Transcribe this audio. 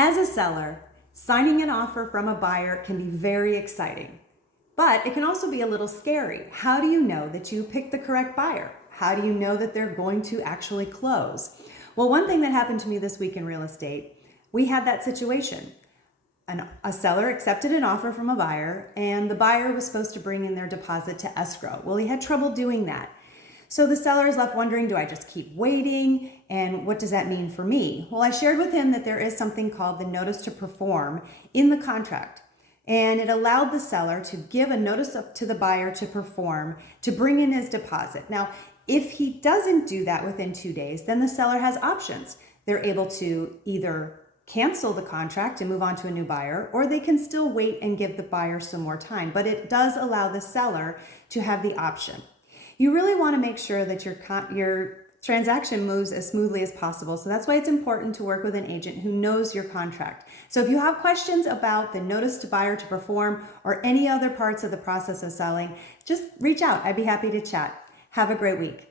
As a seller, signing an offer from a buyer can be very exciting, but it can also be a little scary. How do you know that you picked the correct buyer? How do you know that they're going to actually close? Well, one thing that happened to me this week in real estate, we had that situation. A seller accepted an offer from a buyer, and the buyer was supposed to bring in their deposit to escrow. Well, he had trouble doing that. So the seller is left wondering, do I just keep waiting? And what does that mean for me? Well, I shared with him that there is something called the notice to perform in the contract. And it allowed the seller to give a notice to the buyer to perform, to bring in his deposit. Now, if he doesn't do that within 2 days, then the seller has options. They're able to either cancel the contract and move on to a new buyer, or they can still wait and give the buyer some more time. But it does allow the seller to have the option. You really want to make sure that your transaction moves as smoothly as possible. So that's why it's important to work with an agent who knows your contract. So if you have questions about the notice to buyer to perform or any other parts of the process of selling, just reach out. I'd be happy to chat. Have a great week.